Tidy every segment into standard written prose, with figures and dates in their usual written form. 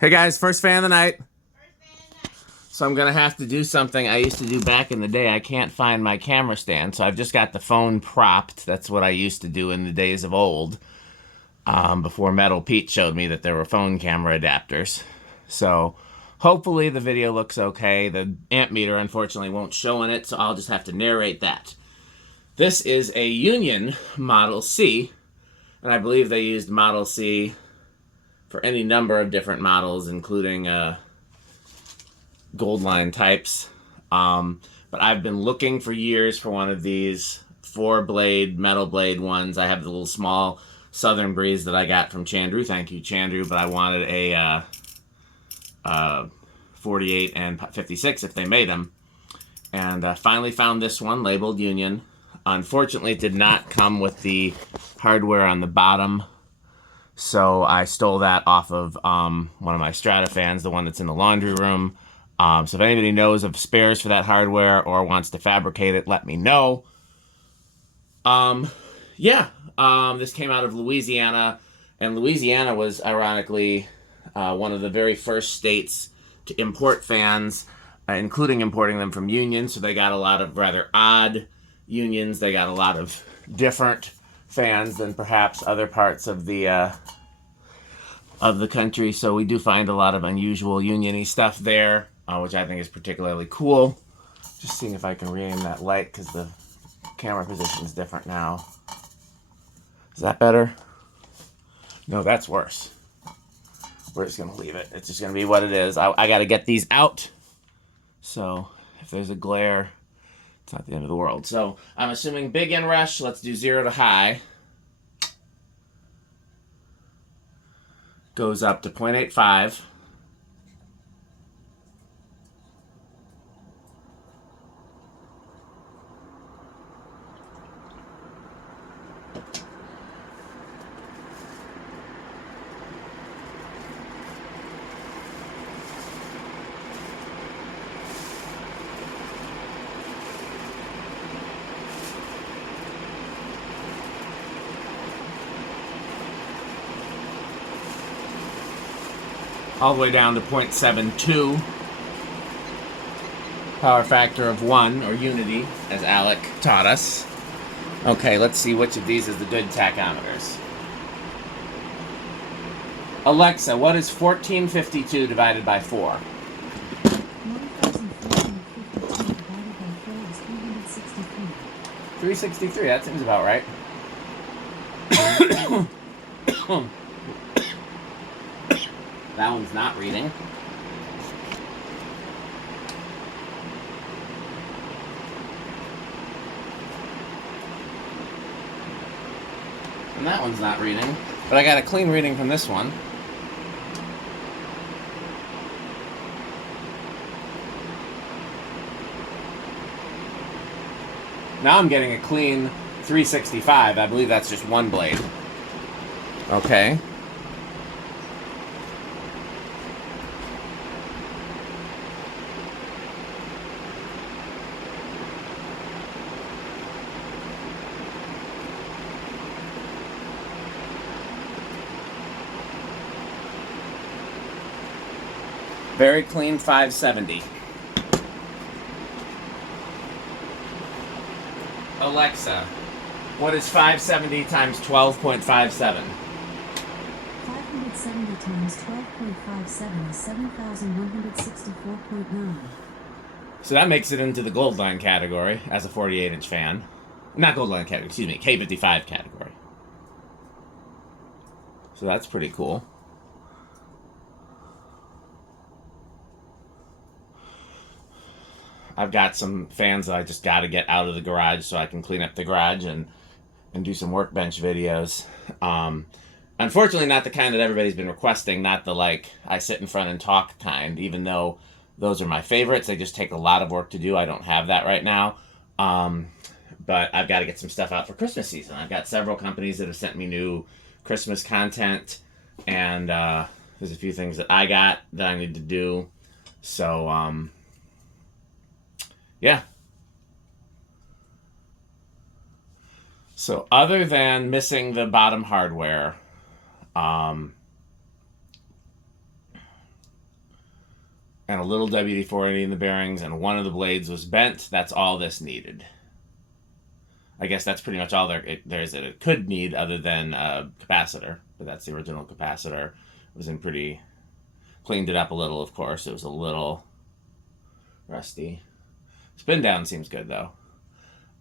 Hey guys, first fan of the night. So I'm gonna have to do something I used to do back in the day. I can't find my camera stand, so I've just got the phone propped. That's what I used to do in the days of old, before Metal Pete showed me that there were phone camera adapters. So hopefully the video looks okay. The amp meter unfortunately won't show in it, so I'll just have to narrate that. This is a Union Model C, and I believe they used Model C for any number of different models, including gold line types. But I've been looking for years for one of these 4-blade, metal blade ones. I have the little small Southern Breeze that I got from Chandru. Thank you, Chandru. But I wanted a 48 and 56 if they made them. And finally found this one labeled Union. Unfortunately, it did not come with the hardware on the bottom. So I stole that off of one of my Stratofans, the one that's in the laundry room. So if anybody knows of spares for that hardware or wants to fabricate it, let me know. This came out of Louisiana, and Louisiana was ironically one of the very first states to import fans, including importing them from Union. So they got a lot of rather odd Unions. They got a lot of different fans than perhaps other parts of the country. So we do find a lot of unusual Union-y stuff there, which I think is particularly cool. Just seeing if I can re-aim that light because the camera position is different now. Is that better? No, that's worse. We're just going to leave it. It's just going to be what it is. I got to get these out. So if there's a glare, it's not the end of the world. So I'm assuming big inrush. Let's do 0 to high. Goes up to 0.85. All the way down to 0.72. Power factor of 1, or unity, as Alec taught us. Okay, let's see which of these is the good tachometers. Alexa, what is 1452 divided by 4? 363, that seems about right. That one's not reading. And that one's not reading. But I got a clean reading from this one. Now I'm getting a clean 365. I believe that's just one blade. Okay. Very clean 570. Alexa, what is 570 times 12.57? 570 times 12.57 is 7,164.9. So that makes it into the gold line category as a 48-inch fan. Not gold line category, excuse me, K55 category. So that's pretty cool. I've got some fans that I just got to get out of the garage so I can clean up the garage and do some workbench videos. Unfortunately, not the kind that everybody's been requesting, not the like I sit in front and talk kind, even though those are my favorites. They just take a lot of work to do. I don't have that right now. But I've got to get some stuff out for Christmas season. I've got several companies that have sent me new Christmas content, and there's a few things that I got that I need to do. So, yeah. So other than missing the bottom hardware, and a little WD-40 in the bearings, and one of the blades was bent. That's all this needed. I guess that's pretty much all there is that it could need, other than a capacitor. But that's the original capacitor. It was in pretty... Cleaned it up a little, of course. It was a little rusty. Spin down seems good, though.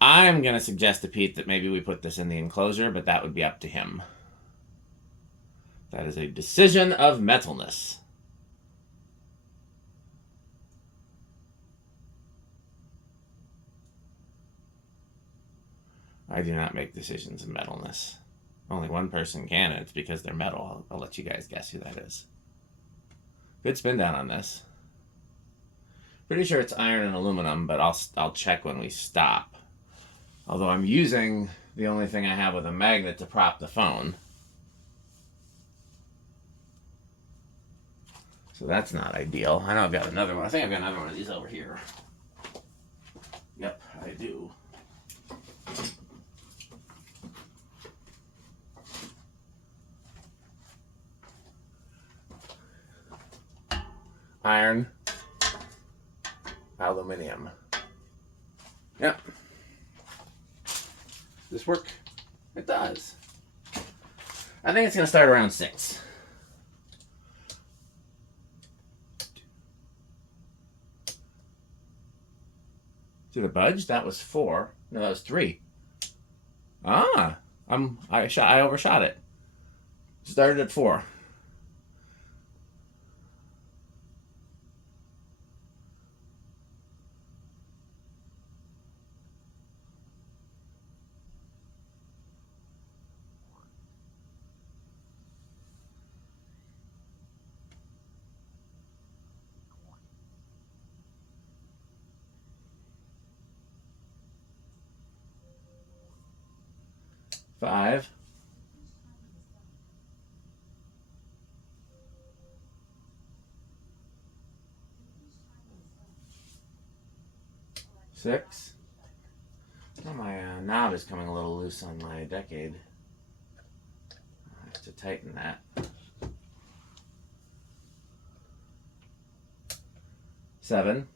I'm going to suggest to Pete that maybe we put this in the enclosure, but that would be up to him. That is a decision of metalness. I do not make decisions of metalness. Only one person can, and it's because they're metal. I'll let you guys guess who that is. Good spin down on this. Pretty sure it's iron and aluminum, but I'll check when we stop. Although I'm using the only thing I have with a magnet to prop the phone. So that's not ideal. I know I've got another one. I think I've got another one of these over here. Yep, I do. Iron, aluminum. Yep. Does this work? It does. I think it's going to start around 6. Did it budge? That was 4. No, that was 3. Ah, I overshot it. Started at 4. Five. 6. Oh, my knob is coming a little loose on my decade. I have to tighten that. 7.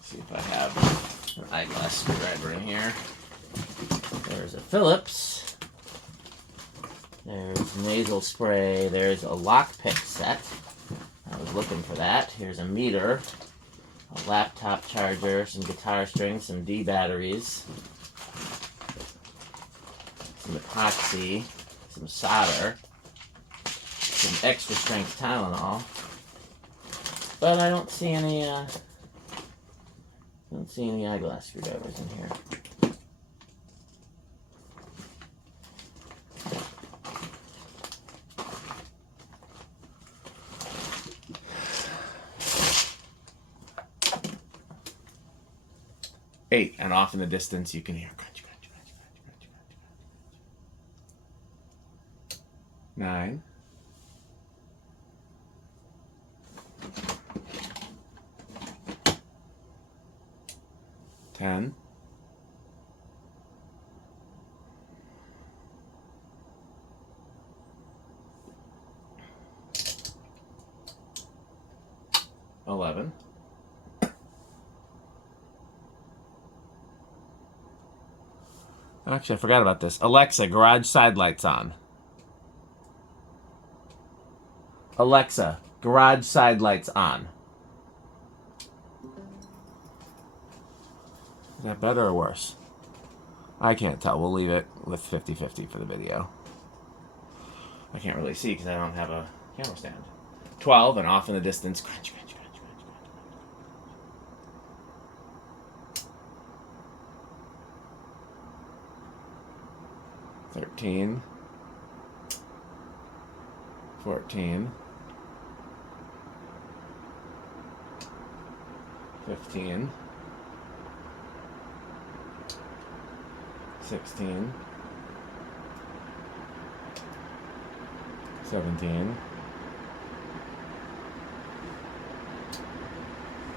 See if I have an eyeglass screwdriver in here. There's a Phillips. There's nasal spray. There's a lockpick set. I was looking for that. Here's a meter, a laptop charger, some guitar strings, some D batteries, some epoxy, some solder, some extra strength Tylenol. But I don't see any eyeglass screwdrivers in here. Eight, and off in the distance you can hear crunch, crunch, crunch, crunch, crunch, crunch, crunch. 9. 10. 11. Actually, I forgot about this. Alexa, garage side lights on. Alexa, garage side lights on. Is that better or worse? I can't tell. We'll leave it with 50-50 for the video. I can't really see because I don't have a camera stand. 12, and off in the distance. Crunch, crunch, crunch, crunch, crunch, crunch. 13, 14, 15, 16, 17,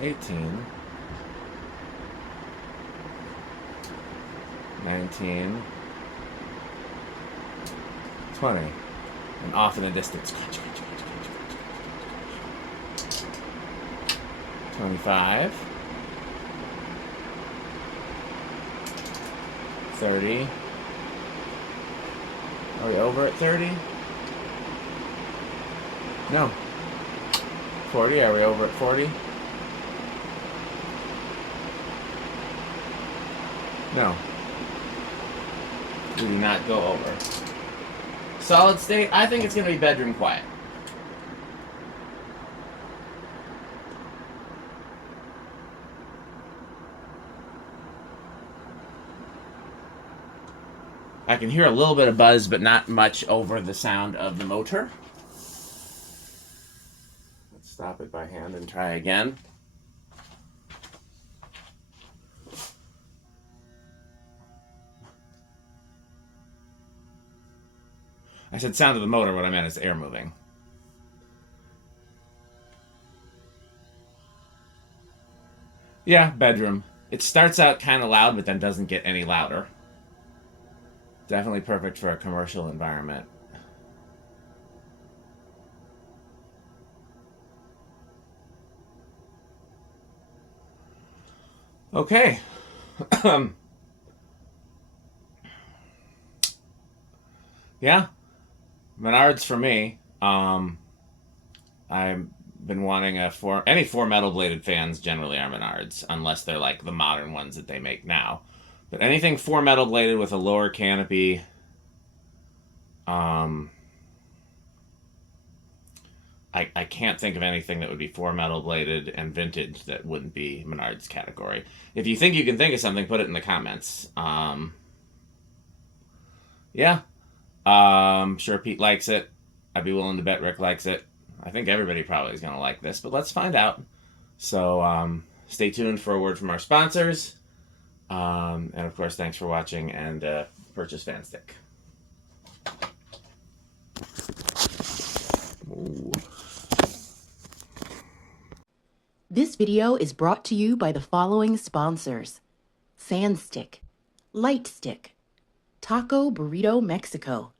18, 19, 20. And off in the distance. 25. 30. Are we over at 30? No. 40, are we over at 40? No. We do not go over. Solid state, I think it's going to be bedroom quiet. I can hear a little bit of buzz, but not much over the sound of the motor. Let's stop it by hand and try again. I said sound of the motor, what I meant is air moving. Yeah, bedroom. It starts out kind of loud, but then doesn't get any louder. Definitely perfect for a commercial environment. Okay. Yeah. Menards for me. I've been wanting any four metal bladed fans generally are Menards, unless they're like the modern ones that they make now. But anything four metal bladed with a lower canopy, I can't think of anything that would be four metal bladed and vintage that wouldn't be Menards category. If you think you can think of something, put it in the comments. Yeah. Sure Pete likes it. I'd be willing to bet Rick likes it. I think everybody probably is going to like this, but let's find out. So stay tuned for a word from our sponsors. And of course, thanks for watching and purchase Fan Stick. Ooh. This video is brought to you by the following sponsors: Sandstick, Lightstick, Taco Burrito Mexico,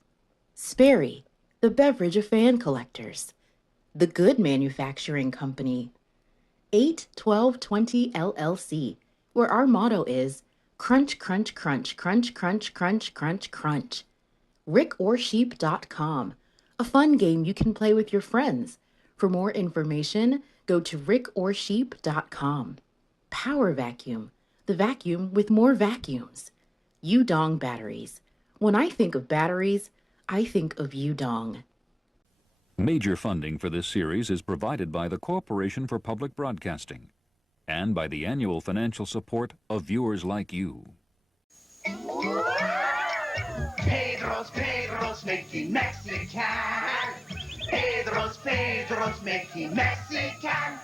Sperry, the beverage of fan collectors, The Good Manufacturing Company, 81220 LLC, where our motto is crunch, crunch, crunch, crunch, crunch, crunch, crunch, crunch. rickorsheep.com, a fun game you can play with your friends. For more information, go to rickorsheep.com. Power Vacuum, the vacuum with more vacuums. Udong Batteries. When I think of batteries, I think of Udong. Major funding for this series is provided by the Corporation for Public Broadcasting and by the annual financial support of viewers like you. Pedro's making Mexican. Pedro's making Mexican.